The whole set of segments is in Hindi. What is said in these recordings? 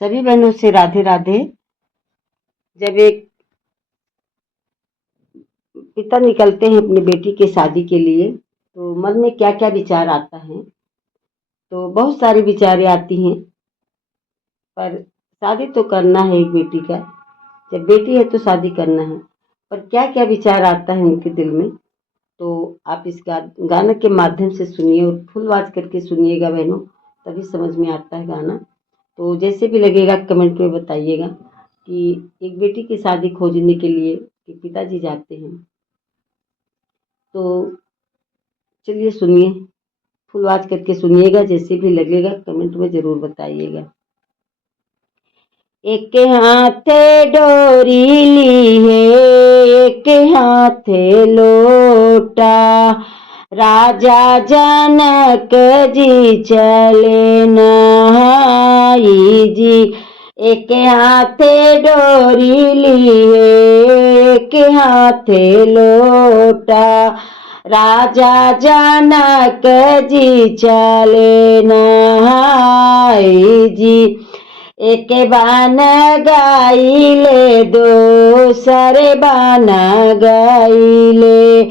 सभी बहनों से राधे राधे। जब एक पिता निकलते हैं अपनी बेटी के शादी के लिए तो मन में क्या क्या विचार आता है। तो बहुत सारी विचारें आती हैं, पर शादी तो करना है एक बेटी का। जब बेटी है तो शादी करना है, पर क्या क्या विचार आता है उनके दिल में। तो आप इस गाने के माध्यम से सुनिए और फुल आवाज करके सुनिएगा बहनों, तभी समझ में आता है गाना। तो जैसे भी लगेगा कमेंट में बताइएगा कि एक बेटी की शादी खोजने के लिए कि पिताजी जाते हैं। तो चलिए सुनिए, फुल आवाज करके सुनिएगा। जैसे भी लगेगा कमेंट में जरूर बताइएगा। एक हाथे डोरी ली है, एक हाथे लोटा, राजा जनक जी चले नहाई जी। एक हाथे डोरी ली है, एक हाथे लोटा, राजा जनक जी चले नहाई जी। एक बान गाइले, दूसरे बान गाइले,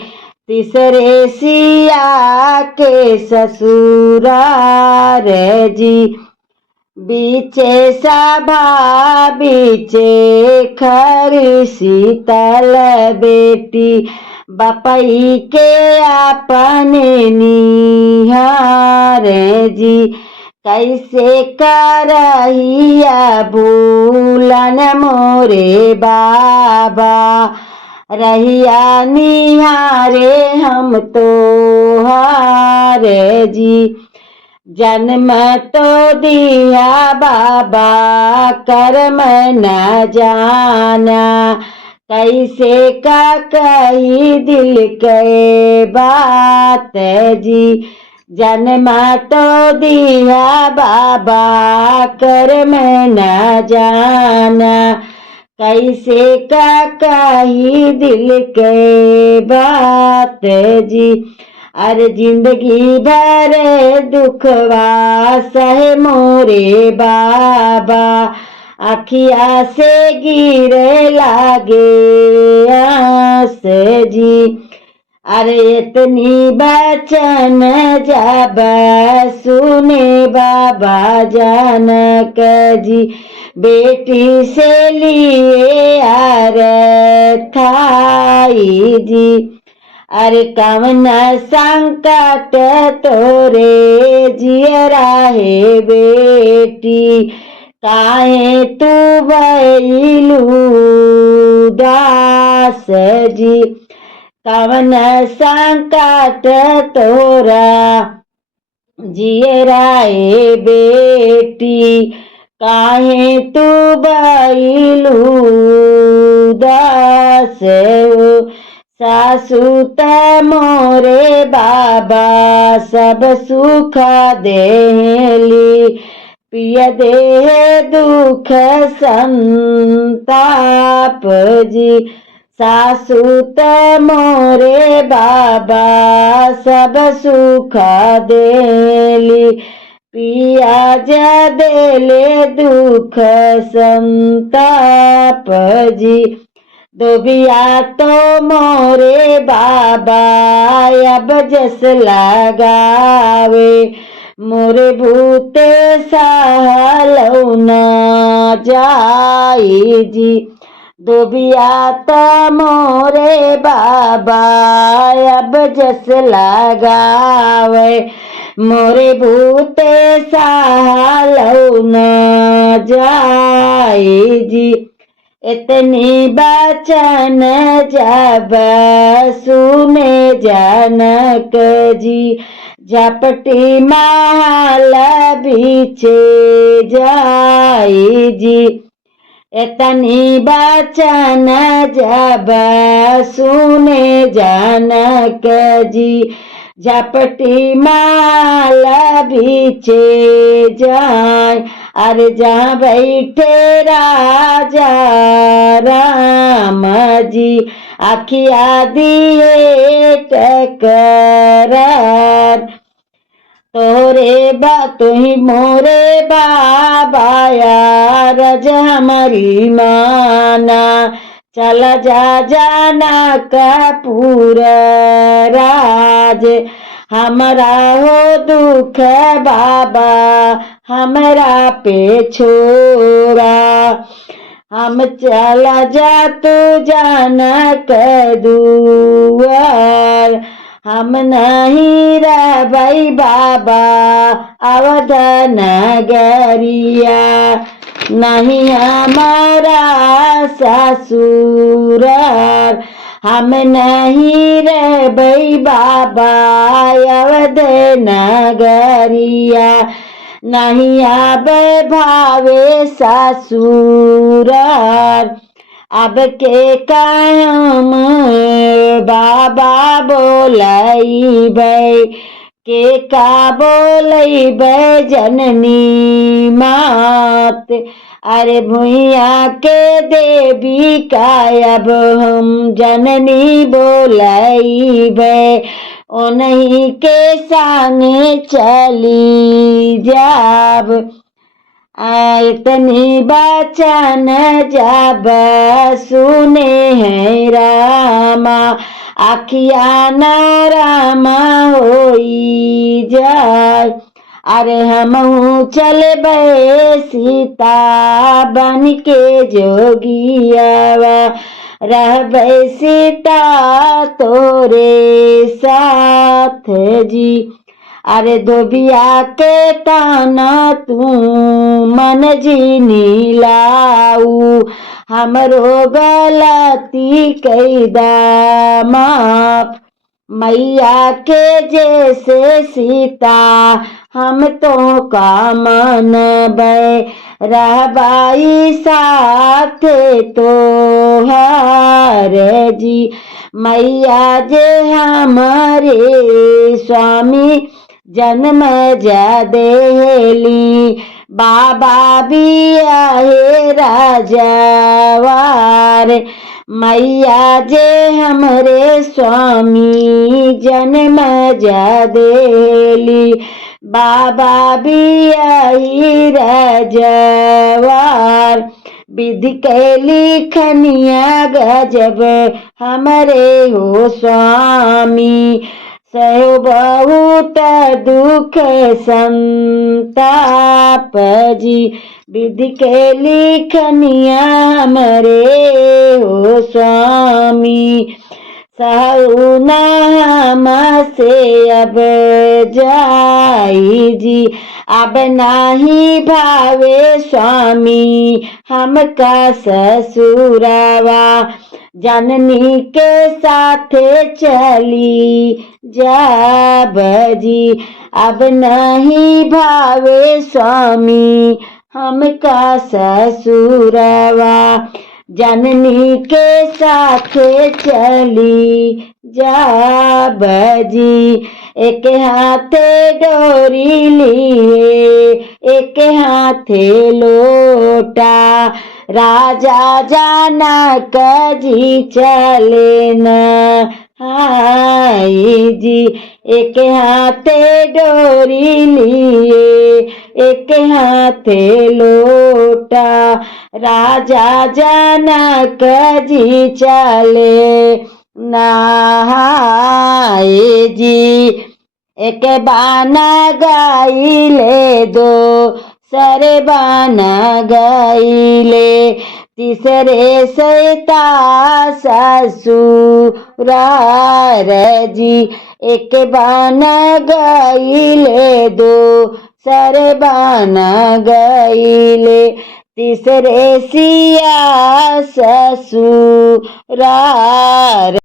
तीसरे सिया के ससुरार जी। बीचे सभा बीचे खरी शीतल बेटी, बपई के अपने निहार जी। कैसे करहिया भूलन मोरे बाबा, रहिया निहारे हम तो हारे जी। जन्म तो दिया बाबा कर्म न जाना, कैसे का कही दिल के बात जी। जन्म तो दिया बाबा कर्म न जाना, कैसे का कही दिल के बात जी। अरे जिंदगी भर दुखवा सहे मोरे बाबा, अखिया से गिरे लागे आस जी। अरे इतनी बचन जब सुने बाबा जनक जी, बेटी से लिए अर थाई जी। अरे कवन संकट तोरे जियरा है बेटी, काहे तू भइलू दास जी। कवन संकट तोरा जियरा है बेटी, काहे तू भइलू दास हो। सासु त मोरे बाबा सब सुख देली, पिय दे दुख संताप जी। सासु त मोरे बाबा सब सुख देली, पिया जा देले दुख संताप जी। दुबिया तो मोरे बाबा अब जस लगावे, मोरे भूते सहलौ न जाई जी। दुबिया तो मोरे बाबा अब जस लगावे, मोरे भूते सहलौ न जाई जी। इतनी बचन जब सुने जनक जी, झपटी महल बीचे जाई जी। इतनी बचन जब सुने जनक जी, झपटी महल बीचे जाए। अरे जहाँ बैठे राजा राम जी, अखिया दिए टकरार। तोरे बा तुही मोरे बाबाया अरज हमारी माना, चला जा जाना कपूर राज। हमारा हो दुख बाबा हमरा पे छोड़ा, हम चला जा तू जानक दुआर। हम नहीं रहबै बाबा अवध नगरिया, नहीं हमारा ससुरार। हम नहीं रहबै बाबा अवध नगरिया, नहीं आबे भावे ससुरार। अब के काम बाबा बोलैबै, के का बोलैबै जननी मात। अरे भुइया के देवी का अब हम जननी बोलैबै, उन्हीं के संग चली जाब। इतनी बचन जब सुने हैं रामा, आखिया न रामा होई जाय। अरे हमहू चलबै सीता बन के जोगियावा, रहबै सीता तोरे साथ जी। अरे धोबिया के ताना तू मन जी लाऊ, हमरो गलती कैदा माफ। मैया के जैसे सीता हम तो का मनबै, रहबाई साथ तो हर जी। मैया जे हमारे स्वामी जन्म जा देली, बाबा भी आहे राजवार। मैया जे हमरे स्वामी जन्म जा देली, बाबा भी आई राजवार। विधि के लिखनिया गजब हमरे हो स्वामी, सहो बहुत दुख संताप जी। विधि के लिखनिया हमरे हो स्वामी, सहु न हमसे अब जाई जी। अब नाही भावे स्वामी हमका ससुरावा, जननी के साथे चली जाब जी। अब नहीं भावे स्वामी हमका ससुरावा, जननी के साथे चली जाब जी। एक हाथे डोरी लिए, एक हाथे लोटा, राजा जनक जी चले न हाय जी। एक हाथे डोरी लिए, एक हाथे लोटा, राजा जनक जी चले नहाय जी। एक बाना गाइले, दो सरे बाना गाइले, तीसरे सैता ससुरार जी। एक बाना गाइले, दो सरे बाना गाइले, तीसरे सिया ससुरार।